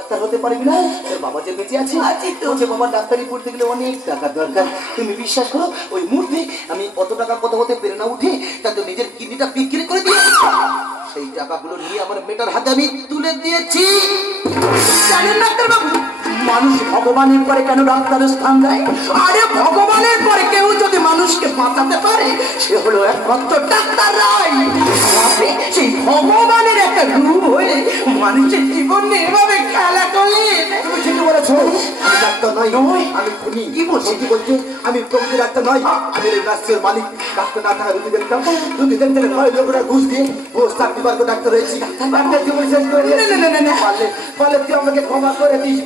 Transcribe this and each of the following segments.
Doctor হতে পারবি না? তোর বাবা যে বেঁচে আছে, বলছে বাবা ডাক্তারি পড়তে গেলে অনেক টাকার দরকার। তুমি বিশ্বাস করো, ওই মুহূর্তে আমি কত টাকা কত হতে পেরে না উঠে তাতে নিজের কিডনিটা বিক্রি করে দিয়েছি। সেই টাকাগুলো নিয়ে আমার মেয়েটার হাতে আমি তুলে দিয়েছি। জানেন ডাক্তার বাবু, মানুষ ভগবানের পরে কেন ডাক্তারের স্থান দেয়? আরে ভগবানের পরে কেউ যদি মানুষকে বাঁচাতে পারে, সে হলো একমাত্র ডাক্তার রাই। আপনি সেই ভগবানের একটা রূপ হয়ে মানুষের জীবন নিয়ে এভাবে খেলা করলেন। তুমি ঠিকই বলেছো, আমি ডাক্তার নই, আমি খুনি। কি বলছি? কি বলছে? আমি প্রকৃত ডাক্তার নই, আমি রাষ্ট্রের মালিক। ডাক্তার না থাকা রুগী দেখতাম, রুগী দেখতে নয় লোকেরা ঘুষ দিয়ে ঘুষ চাকরি বার করে ডাক্তার হয়েছি। ডাক্তার জীবন শেষ করে পারলে তুই আমাকে ক্ষমা করে দিস।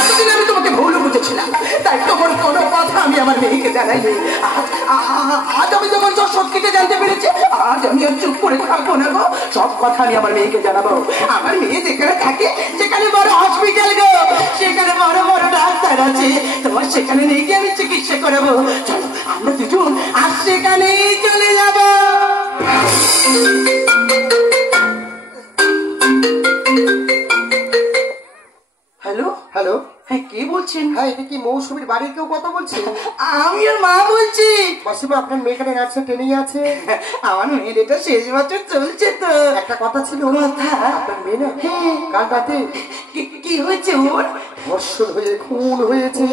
এতদিন আমি তোমাকে ভুল বুঝেছিলাম, তাই তোমার কোনো কথা আমি আমার মেয়েকে জানাইনি। আজ আমি যখন সব কিছু জানতে পেরেছি, আজ আমি আর চুপ করে থাকবো না গো। সব কথা আমি আমার মেয়েকে জানাবো। আমার মেয়ে যেখানে থাকে সেখানে বড় হসপিটাল গো, সেখানে বড় বড় ডাক্তার আছে। তোমার সেখানে নিয়ে গিয়ে আমি চিকিৎসা করাবো। চলো আমরা দুজন আর সেখানেই চলে যাবো। হ্যালো হ্যালো, হ্যাঁ কে বলছেন? হ্যাঁ, এটা কি মৌসুমীর বাড়ির কেউ কথা বলছে? আমি ওর মা বলছি। মাসিমা, আপনার মেয়েখানে নার্সে ট্রেনিং আছে? আমার মেয়ের এটা শেষ বছর চলছে তো। একটা কথা ছিল, কথা? আপনার মেয়ে না কাল রাতে কি হয়েছে ওর? ধর্ষণ হয়ে খুন হয়েছে।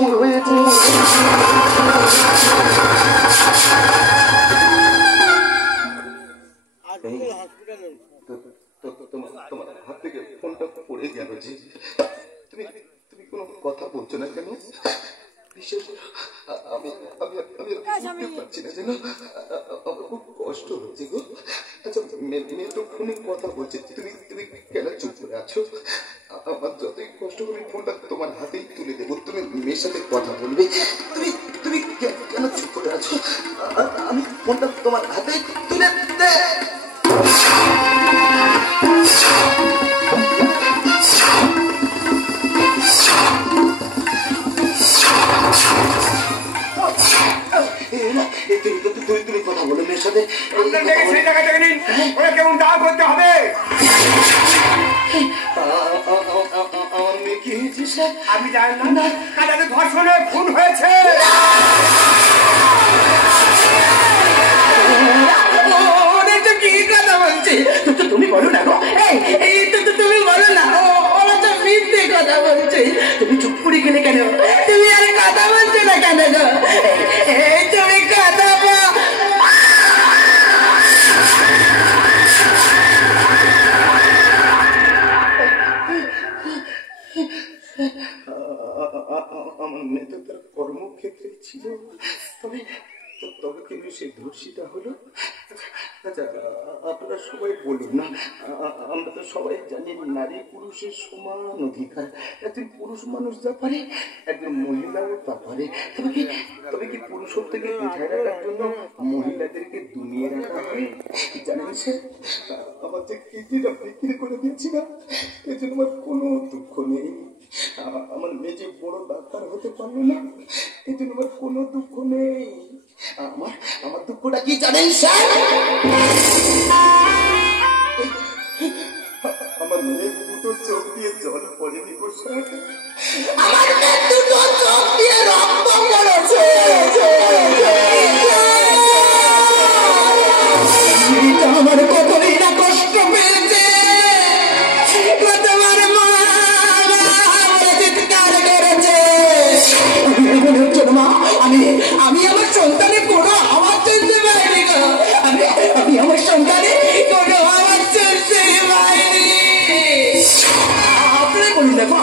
তোমার হাত থেকে ফোনটা পড়ে গেল যে, তুমি কোনো কথা বলছো না কেন? বিশেষ আমি বুঝতে পারছি না যেন, আমার খুব কষ্ট হচ্ছে গো। আচ্ছা, মেয়ে তো ফোনে কথা বলছে, তুমি কেন চুপ করে আছো? আমার যতই কষ্ট করে ফোনটা তোমার হাতেই তুলে দেবো, তুমি মেয়ের সাথে কথা বলবে। তুমি কেন চুপ করে আছো? আমি ফোনটা তোমার হাতেই তুলে দে। তুমি কথা বলো মেয়ের সাথে। সেই জায়গা থেকে নিন, ওরা কেমন দাগ করতে হবে। আমার মেয়ে কি হয়েছে স্যার? আমি জানলাম না কাদাতে ধর্ষণে খুন হয়েছে। কি কথা বলছে? তুমি বলো না গো, তুমি বলো না। ওরা তো মিথ্যে কথা বলছে। তুমি চুপ করে গেলে কেন? তুমি আর কথা বলছো না কেন গো? তুমি কথা আমার মেয়ে তো তার কর্মক্ষেত্রে ছিল, তবে কিন্তু সেই ধর্ষিতা হলো। আচ্ছা, আপনারা সবাই বলুন না, আমরা তো সবাই জানি নারী পুরুষের সমান অধিকার। একজন পুরুষ মানুষ যা পারে একজন মহিলাও তা পারে। তবে কি পুরুষত্বকে বোঝায় রাখার জন্য মহিলাদেরকে দুনিয়ে রাখা হয়? জানেন স্যার, আমার যে কিডনিটা বিক্রি করে দিয়েছি না, এর জন্য আমার কোনো দুঃখ নেই। আমার মেয়ে যে বড় ডাক্তার হতে পারলো না, এর জন্য আমার কোনো দুঃখ নেই। আমার দুঃখটা কি জানেন স্যার? আমার মেয়ে দুটো চোখ দিয়ে জল পড়েনি গো স্যার। আমার মেয়ে দুটো চোখ দিয়ে রক্ত পড়েছে। আমার কতই না কষ্ট পেয়েছে। কতবার মা চিৎকার করেছে। আমি আমার সন্তানের কোনো আওয়াজ শুনতে পাইনি গো। আমি আমার সন্তানের কোনো আওয়াজ শুনতে পাইনি। আপনারাই বলুন দেখো,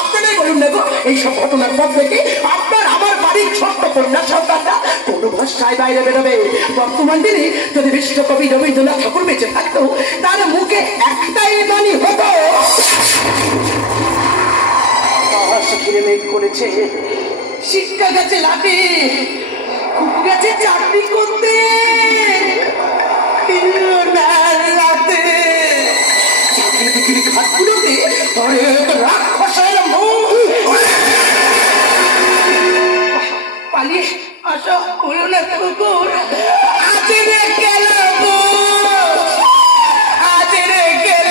আপনারাই বলুন দেখো, এইসব ঘটনার পর থেকে আপনার আমার বাড়ির ছোট্ট কন্যা সন্তানরা কোনো ভাষায় বাইরে বেরোবে। বর্তমান দিনে যদি বিশ্বকবি রবীন্দ্রনাথ ঠাকুর বেঁচে থাকতো, তার মুখে একটাই বাণী হতো, মেঘ করেছে, শিক্ষা গেছে লাটে, গেছে চাকরি করতে, চাকরি বিক্রি ঘাটগুলোতে রাক্ষসের মুখ। পালিয়ে আসো, বলো না কুকুর, আছে রে গেল, আছে রে গেল।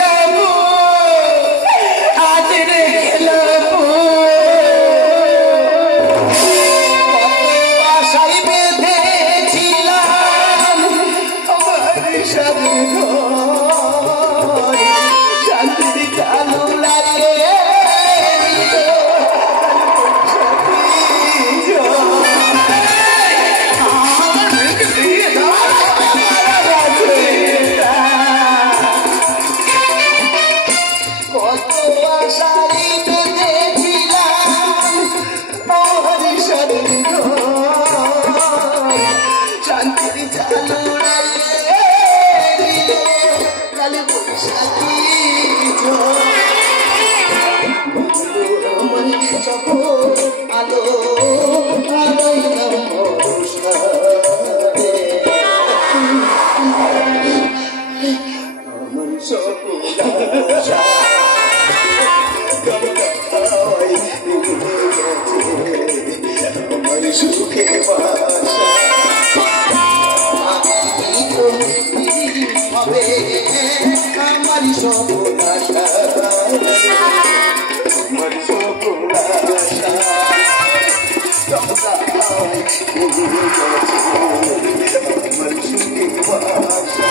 তোমারই সকল আশা, তোমারই সকল আশা। আমার সুখে বাসা,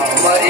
আমার